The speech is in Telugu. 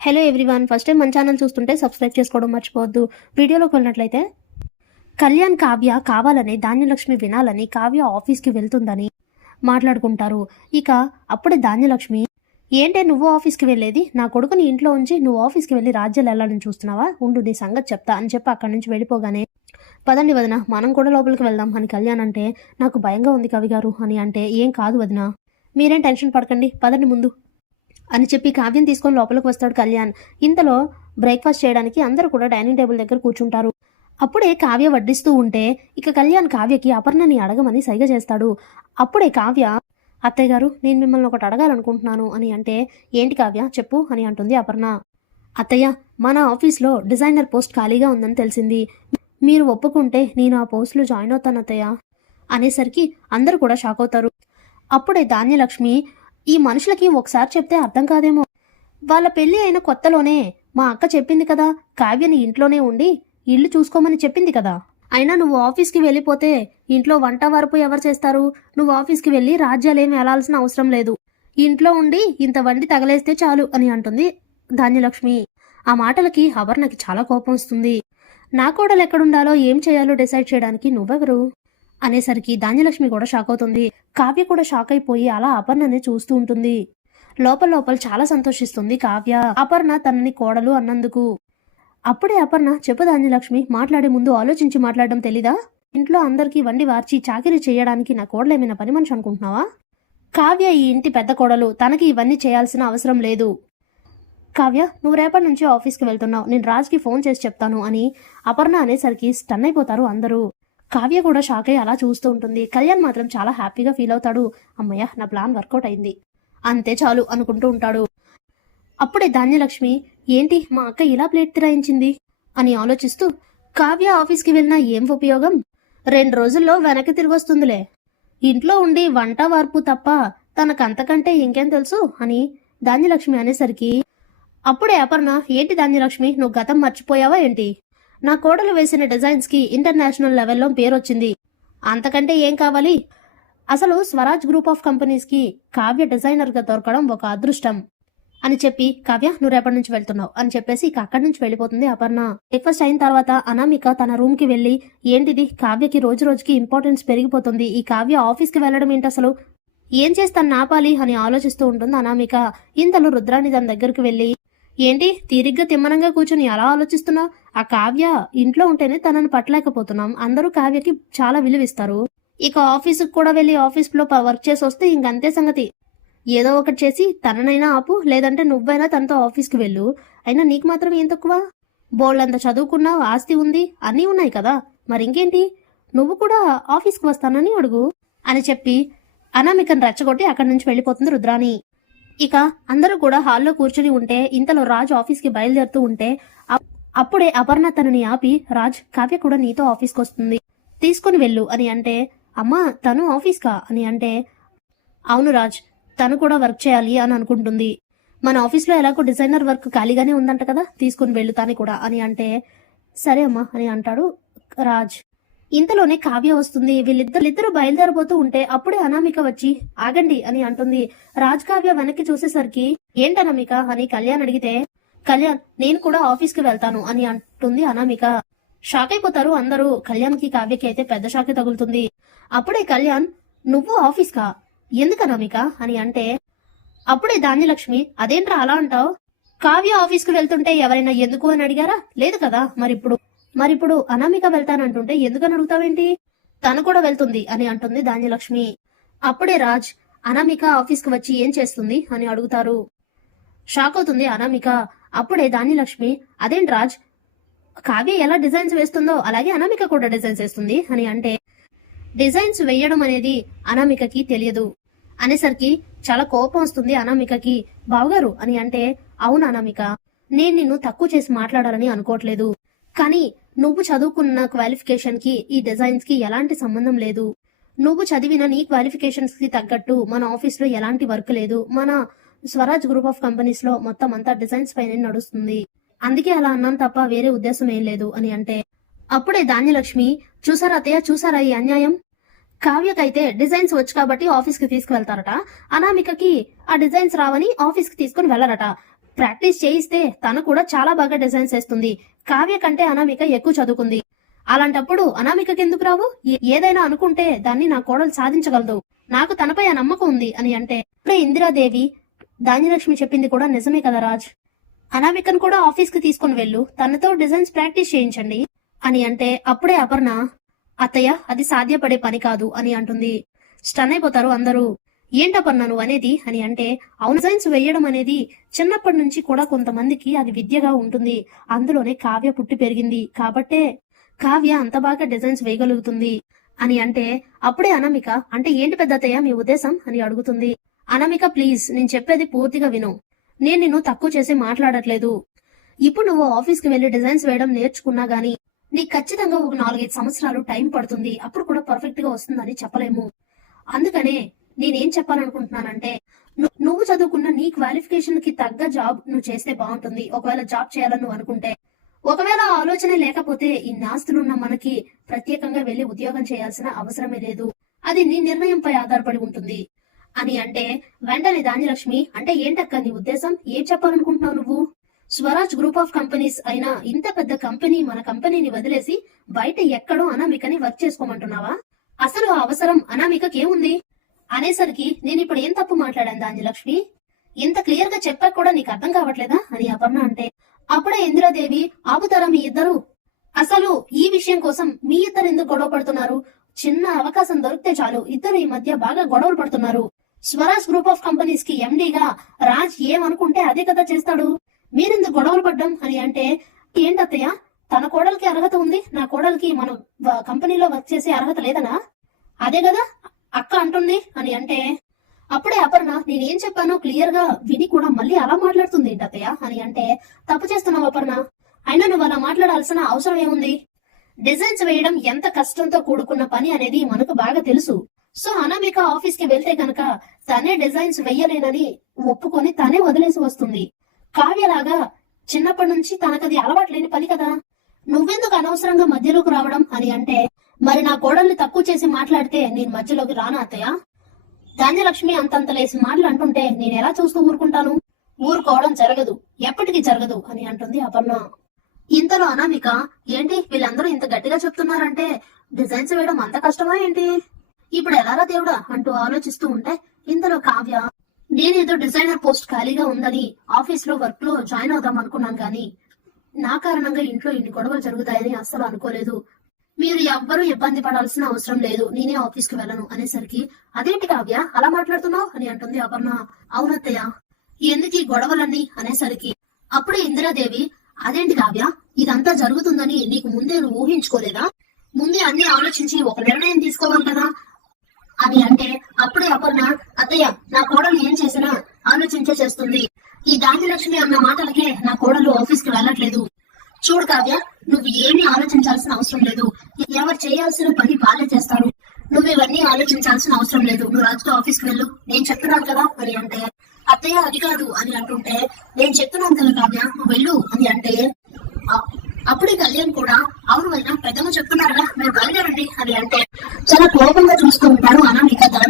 హలో ఎవ్రీవన్ ఫస్ట్ టైం మన ఛానల్ చూస్తుంటే సబ్స్క్రైబ్ చేసుకోవడం మర్చిపోవద్దు. వీడియోలోకి వెళ్ళినట్లయితే కళ్యాణ్ కావ్య కావాలని ధాన్యలక్ష్మి వినాలని కావ్య ఆఫీస్కి వెళ్తుందని మాట్లాడుకుంటారు. ఇక అప్పుడే ధాన్యలక్ష్మి ఏంటే నువ్వు ఆఫీస్కి వెళ్ళేది? నా కొడుకుని ఇంట్లో ఉంచి నువ్వు ఆఫీస్కి వెళ్ళి రాజ్యాలు వెళ్ళాలని చూస్తున్నావా? ఉండు నీ సంగతి చెప్తా అని చెప్పి అక్కడి నుంచి వెళ్ళిపోగానే పదండి వదిన మనం కూడా లోపలికి వెళ్దాం. అని కళ్యాణ్ అంటే నాకు భయంగా ఉంది కవి గారు అని అంటే ఏం కాదు వదిన. మీరేం టెన్షన్ పడకండి. పదండి ముందు. అని చెప్పి కావ్యం తీసుకొని లోపలికి వస్తాడు కళ్యాణ్. ఇంతలో బ్రేక్ఫాస్ట్ చేయడానికి అందరూ కూడా డైనింగ్ టేబుల్ దగ్గర కూర్చుంటారు. అప్పుడే కావ్య వడ్డిస్తూ ఉంటే ఇక కళ్యాణ్ కావ్యకి అపర్ణని అడగమని సైగ చేస్తాడు. అప్పుడే కావ్య అత్తయ్య గారు నేను మిమ్మల్ని ఒకటి అడగాలనుకుంటున్నాను అని అంటే ఏంటి కావ్య చెప్పు అని అంటుంది అపర్ణ. అత్తయ్య మన ఆఫీస్లో డిజైనర్ పోస్ట్ ఖాళీగా ఉందని తెలిసింది. మీరు ఒప్పుకుంటే నేను ఆ పోస్ట్లో జాయిన్ అవుతాను అత్తయ్య అనేసరికి అందరూ కూడా షాక్ అవుతారు. అప్పుడే ధాన్యలక్ష్మి ఈ మనుషులకి ఒకసారి చెప్తే అర్థం కాదేమో. వాళ్ళ పెళ్ళి అయిన కొత్తలోనే మా అక్క చెప్పింది కదా కావ్యని ఇంట్లోనే ఉండి ఇల్లు చూసుకోమని చెప్పింది కదా. అయినా నువ్వు ఆఫీస్కి వెళ్ళిపోతే ఇంట్లో వంట వరపు ఎవరు చేస్తారు? నువ్వు ఆఫీస్కి వెళ్ళి రాజ్యాలేం వెళ్ళాల్సిన అవసరం లేదు. ఇంట్లో ఉండి ఇంత వండి తగలేస్తే చాలు అని అంటుంది ధాన్యలక్ష్మి. ఆ మాటలకి అవర్ణకి చాలా కోపం వస్తుంది. నా కోడలు ఎక్కడుండాలో ఏం చేయాలో డిసైడ్ చేయడానికి నువ్వెవరు? అనేసరికి ధాన్యలక్ష్మి కూడా షాక్ అవుతుంది. కావ్య కూడా షాక్ అయిపోయి అలా అపర్ణని చూస్తూ ఉంటుంది. లోపల లోపల చాలా సంతోషిస్తుంది కావ్య. అపర్ణ తనని కోడలు అన్నందుకు. అప్పుడే అపర్ణ చెప్పు ధాన్యలక్ష్మి మాట్లాడే ముందు ఆలోచించి మాట్లాడడం తెలీదా? ఇంట్లో అందరికీ వండి వార్చి చాకరీ చేయడానికి నా కోడలు ఏమైనా పని మనిషి అనుకుంటున్నావా? కావ్య ఈ ఇంటి పెద్ద కోడలు తనకి ఇవన్నీ చేయాల్సిన అవసరం లేదు. కావ్య నువ్వు రేపటి నుంచి ఆఫీస్కి వెళ్తున్నావు నేను రాజ్కి ఫోన్ చేసి చెప్తాను అని అపర్ణ అనేసరికి స్టన్ అయిపోతారు అందరూ. కావ్య కూడా షాక్ అయ్యి అలా చూస్తూ ఉంటుంది. కళ్యాణ్ మాత్రం చాలా హ్యాపీగా ఫీల్ అవుతాడు. అమ్మయ్య నా ప్లాన్ వర్కౌట్ అయింది. అంతే చాలు అనుకుంటూ ఉంటాడు. అప్పుడే ధాన్యలక్ష్మి ఏంటి మా అక్క ఇలా ప్లేట్ తిరాయించింది? అని ఆలోచిస్తూ కావ్య ఆఫీస్కి వెళ్ళినా ఏం ఉపయోగం? రెండు రోజుల్లో వెనక్కి తిరిగి వస్తుందిలే. ఇంట్లో ఉండి వంట వార్పు తప్ప తనకంతకంటే ఇంకేం తెలుసు? అని ధాన్యలక్ష్మి అనేసరికి అప్పుడే అపర్ణ ఏంటి ధాన్యలక్ష్మి నువ్వు గతం మర్చిపోయావా ఏంటి? నా కోడలు వేసిన డిజైన్స్కి ఇంటర్నేషనల్ లెవెల్లో పేరు వచ్చింది అంతకంటే ఏం కావాలి? అసలు స్వరాజ్ గ్రూప్ ఆఫ్ కంపెనీస్కి కావ్య డిజైనర్గా దొరకడం ఒక అదృష్టం అని చెప్పి కావ్య నువ్వు రేపటి నుంచి వెళ్తున్నావు అని చెప్పేసి ఇక అక్కడి నుంచి వెళ్ళిపోతుంది అపర్ణ. బ్రేక్ఫాస్ట్ అయిన తర్వాత అనామిక తన రూమ్కి వెళ్ళి ఏంటిది? కావ్యకి రోజు రోజుకి ఇంపార్టెన్స్ పెరిగిపోతుంది. ఈ కావ్య ఆఫీస్కి వెళ్ళడం ఏంటి అసలు? ఏం చేస్తాను? నాపాలి అని ఆలోచిస్తూ ఉంటుంది అనామిక. ఇంతలో రుద్రాని దాని దగ్గరికి వెళ్ళి ఏంటి? తీరిగ్గా తిమ్మనంగా కూర్చుని ఎలా ఆలోచిస్తున్నావు? ఆ కావ్య ఇంట్లో ఉంటేనే తనను పట్టలేకపోతున్నాం. అందరూ కావ్యకి చాలా విలువిస్తారు. ఇక ఆఫీసుకు కూడా వెళ్ళి ఆఫీస్లో వర్క్ చేసి వస్తే ఇంకంతే సంగతి. ఏదో ఒకటి చేసి తననైనా ఆపు లేదంటే నువ్వైనా తనతో ఆఫీస్కి వెళ్ళు. అయినా నీకు మాత్రం ఏం తక్కువ? బోళ్ళంత చదువుకున్నావు ఆస్తి ఉంది అన్నీ ఉన్నాయి కదా. మరి ఇంకేంటి నువ్వు కూడా ఆఫీస్కి వస్తానని అడుగు అని చెప్పి అనామికను రెచ్చగొట్టి అక్కడి నుంచి వెళ్ళిపోతుంది రుద్రాని ఇక అందరూ కూడా హాల్లో కూర్చుని ఉంటే ఇంతలో రాజ్ ఆఫీస్కి బయలుదేరుతూ ఉంటే అప్- అప్పుడే అపర్ణ తనని ఆపి రాజ్ కావ్య కూడా నీతో ఆఫీస్కి వస్తుంది తీసుకుని వెళ్ళు అని అంటే అమ్మా తను ఆఫీస్కా అని అంటే అవును రాజ్ తను కూడా వర్క్ చేయాలి అని అనుకుంటుంది. మన ఆఫీస్లో ఎలాగో డిజైనర్ వర్క్ ఖాళీగానే ఉందంట కదా తీసుకుని వెళ్ళు తాని కూడా అని అంటే సరే అమ్మా అని అంటాడు రాజ్. ఇంతలోనే కావ్య వస్తుంది. వీళ్ళిద్దరు ఇద్దరు బయలుదేరబోతూ ఉంటే అప్పుడే అనామిక వచ్చి ఆగండి అని అంటుంది. రాజ్ కావ్య వెనక్కి చూసేసరికి ఏంటి అనామిక? అని కళ్యాణ్ అడిగితే కళ్యాణ్ నేను కూడా ఆఫీస్కి వెళ్తాను అని అంటుంది అనామిక. షాక్ అయిపోతారు అందరూ. కళ్యాణ్కి కావ్యకి అయితే పెద్ద షాకే తగులుతుంది. అప్పుడే కళ్యాణ్ నువ్వు ఆఫీస్ కా ఎందుకు అనామిక? అని అంటే అప్పుడే ధాన్యలక్ష్మి అదేంట్రా అలా అంటావు? కావ్య ఆఫీస్కు వెళ్తుంటే ఎవరైనా ఎందుకు? అని అడిగారా? లేదు కదా మరి ఇప్పుడు మరిప్పుడు మరిప్పుడు అనామిక వెళ్తానంటుంటే ఎందుకని అడుగుతావేంటి? తను కూడా వెళ్తుంది అని అంటుంది ధాన్యలక్ష్మి. అప్పుడే రాజ్ అనామిక ఆఫీస్కు వచ్చి ఏం చేస్తుంది అని అడుగుతారు. షాక్ అవుతుంది అనామిక. అప్పుడే ధాన్యలక్ష్మి అదేం రాజ్ కావ్య ఎలా డిజైన్స్ వేస్తుందో అలాగే అనామిక కూడా డిజైన్స్ వేస్తుంది అని అంటే డిజైన్స్ వేయడం అనేది అనామికకి తెలియదు అనేసరికి చాలా కోపం వస్తుంది అనామికకి. బావగారు అని అంటే అవును అనామిక నేను నిన్ను తక్కువ చేసి మాట్లాడాలని అనుకోవట్లేదు. కానీ నువ్వు చదువుకున్న క్వాలిఫికేషన్కి ఈ డిజైన్స్కి ఎలాంటి సంబంధం లేదు. నువ్వు చదివిన నీ క్వాలిఫికేషన్స్కి తగ్గట్టు మన ఆఫీస్లో ఎలాంటి వర్క్ లేదు. మన స్వరాజ్ గ్రూప్ ఆఫ్ కంపెనీస్లో మొత్తం అంతా డిజైన్స్ పైన నడుస్తుంది. అందుకే అలా అన్నాను తప్ప వేరే ఉద్దేశం ఏం లేదు అని అంటే అప్పుడే ధాన్యలక్ష్మి చూసారా అత్తయ్య చూసారా ఈ అన్యాయం? కావ్యకైతే డిజైన్స్ వచ్చు కాబట్టి ఆఫీస్కి తీసుకువెళ్తారట. అనామికకి ఆ డిజైన్స్ రావని ఆఫీస్కి తీసుకుని వెళ్ళరట. ప్రాక్టీస్ చేయిస్తే తను కూడా చాలా బాగా డిజైన్స్ వేస్తుంది. కావ్య కంటే అనామిక ఎక్కువ చదువుకుంది. అలాంటప్పుడు అనామికకి ఎందుకు రావు ఏదైనా అనుకుంటే దాన్ని నా కోడలు సాధించగలదు. నాకు తనపై ఆ నమ్మకం ఉంది అని అంటే ఇప్పుడే ఇందిరాదేవి ధాన్యలక్ష్మి చెప్పింది కూడా నిజమే కదా రాజ్? అనామికను కూడా ఆఫీస్కి తీసుకుని వెళ్ళు. తనతో డిజైన్స్ ప్రాక్టీస్ చేయించండి. అని అంటే అప్పుడే అపర్ణ అత్తయ్య అది సాధ్యపడే పని కాదు అని అంటుంది. స్టన్ అయిపోతారు అందరూ. ఏంటపన్నా నువ్వు అనేది అని అంటే అవును సైన్స్ వేయడం అనేది చిన్నప్పటి నుంచి కూడా కొంతమందికి అది విద్యగా ఉంటుంది. అందులోనే కావ్య పుట్టి పెరిగింది. కాబట్టే కావ్య అంత బాగా డిజైన్స్ వేయగలుగుతుంది అని అంటే అప్పుడే అనామిక అంటే ఏంటి పెద్దతయ్య మీ ఉద్దేశం అని అడుగుతుంది. అనామిక ప్లీజ్ నేను చెప్పేది పూర్తిగా విను. నేను నిన్ను తక్కువ చేసి మాట్లాడట్లేదు. ఇప్పుడు నువ్వు ఆఫీస్కి వెళ్ళి డిజైన్స్ వేయడం నేర్చుకున్నా గానీ నీకు ఖచ్చితంగా ఒక నాలుగైదు సంవత్సరాలు టైం పడుతుంది. అప్పుడు కూడా పర్ఫెక్ట్గా వస్తుందని చెప్పలేము. అందుకనే నేనేం చెప్పాలనుకుంటున్నానంటే నువ్వు చదువుకున్న నీ క్వాలిఫికేషన్కి తగ్గ జాబ్ నువ్వు చేస్తే బాగుంటుంది. ఒకవేళ జాబ్ చేయాలని నువ్వు అనుకుంటే. ఒకవేళ ఆలోచన లేకపోతే ఈ నాస్తులున్న మనకి ప్రత్యేకంగా వెళ్ళి ఉద్యోగం చేయాల్సిన అవసరమే లేదు. అది నీ నిర్ణయంపై ఆధారపడి ఉంటుంది. అని అంటే వెంటనే ధాన్యలక్ష్మి అంటే ఏంటక్క నీ ఉద్దేశం? ఏం చెప్పాలనుకుంటున్నావు నువ్వు? స్వరాజ్ గ్రూప్ ఆఫ్ కంపెనీస్ అయినా ఇంత పెద్ద కంపెనీ మన కంపెనీని వదిలేసి బయట ఎక్కడో అనామికని వర్క్ చేసుకోమంటున్నావా? అసలు ఆ అవసరం అనామికకేముంది అనేసరికి నేను ఇప్పుడు ఏం తప్పు మాట్లాడాను దాంజలక్ష్మి ఇంత క్లియర్గా చెప్పాక కూడా నీకు అర్థం కావట్లేదా? అని అపర్ణ అంటే అప్పుడే ఇందిరాదేవి ఆపుతారా మీ ఇద్దరు? అసలు ఈ విషయం కోసం మీ ఇద్దరు ఎందుకు గొడవ పడుతున్నారు? చిన్న అవకాశం దొరికితే చాలు ఇద్దరు ఈ మధ్య బాగా గొడవలు పడుతున్నారు. స్వరాజ్ గ్రూప్ ఆఫ్ కంపెనీస్కి ఎండీగా రాజ్ ఏమనుకుంటే అదే కదా చేస్తాడు? మీరెందుకు గొడవలు పడ్డం? అని అంటే ఏంటత్తయ్య? తన కోడలికి అర్హత ఉంది నా కోడలికి మనం కంపెనీలో వర్క్ చేసే అర్హత లేదనా? అదే కదా? అక్క అంటుంది. అని అంటే అప్పుడే అపర్ణ నేనేం చెప్పానో క్లియర్గా విని కూడా మళ్ళీ అలా మాట్లాడుతుంది ఏంటత్తయ్య? అని అంటే తప్పు చేస్తున్నావు అపర్ణ. అయినా నువ్వు అలా మాట్లాడాల్సిన అవసరం ఏముంది? డిజైన్స్ వేయడం ఎంత కష్టంతో కూడుకున్న పని అనేది మనకు బాగా తెలుసు. సో అనామిక ఆఫీస్కి వెళ్తే కనుక తనే డిజైన్స్ వెయ్యలేనని ఒప్పుకొని తనే వదిలేసి వస్తుంది. కావ్యలాగా చిన్నప్పటి నుంచి తనకది అలవాటు లేని పని కదా. నువ్వెందుకు అనవసరంగా మధ్యలోకి రావడం? అని అంటే మరి నా కోడల్ని తక్కువ చేసి మాట్లాడితే నేను మధ్యలోకి రానా అత్తయ్య? ధాన్యలక్ష్మి అంతంతలేసి మాటలు అంటుంటే నేను ఎలా చూస్తూ ఊరుకుంటాను? ఊరుకోవడం జరగదు ఎప్పటికీ జరగదు అని అంటుంది అపర్ణ. ఇంతలో అనామిక ఏంటి వీళ్ళందరూ ఇంత గట్టిగా చెప్తున్నారంటే డిజైన్స్ వేయడం అంత కష్టమా ఏంటి? ఇప్పుడు ఎలారా దేవుడా? అంటూ ఆలోచిస్తూ ఉంటే ఇంతలో కావ్య నేనేదో డిజైనర్ పోస్ట్ ఖాళీగా ఉందని ఆఫీస్లో వర్క్లో జాయిన్ అవుదాం అనుకున్నాను కానీ నా కారణంగా ఇంట్లో ఇన్ని గొడవలు జరుగుతాయని అస్సలు అనుకోలేదు. మీరు ఎవ్వరూ ఇబ్బంది పడాల్సిన అవసరం లేదు. నేనే ఆఫీస్కి వెళ్ళను అనేసరికి అదేంటి కావ్య? అలా మాట్లాడుతున్నావు? అని అంటుంది అపర్ణ. అవునత్తయ్య. ఎందుకు ఈ గొడవలన్నీ? అనేసరికి అప్పుడే ఇందిరాదేవి అదేంటి కావ్య? ఇదంతా జరుగుతుందని నీకు ముందే నువ్వు ఊహించుకోలేదా? ముందే అన్ని ఆలోచించి ఒక నిర్ణయం తీసుకోవాలి కదా? అని అంటే అప్పుడే అపర్ణ అత్తయ్య నా కోడలు ఏం చేసినా ఆలోచించే చేస్తుంది. ఈ దానిలక్ష్మి అన్న మాటలకే నా కోడలు ఆఫీస్కి వెళ్ళట్లేదు. చూడు కావ్య నువ్వు ఏమీ ఆలోచించాల్సిన అవసరం లేదు. ఎవరు చేయాల్సిన పని వాళ్ళే చేస్తారు. నువ్వు ఇవన్నీ ఆలోచించాల్సిన అవసరం లేదు. నువ్వు రాజుతో ఆఫీస్కి వెళ్ళు. నేను చెప్తున్నాను కదా అని అంటే. అత్తయ్య అది కాదు అని అంటుంటే నేను చెప్తున్నాను కదా కావ్య నువ్వు వెళ్ళు అని అంటే. అప్పుడే కళ్యాణ్ కూడా అవును వదిన పెద్దలు చెప్తున్నారా మీరు బయలుదేరండి అని అంటే. చాలా కోపంగా చూస్తూ ఉంటారు అనామిక తన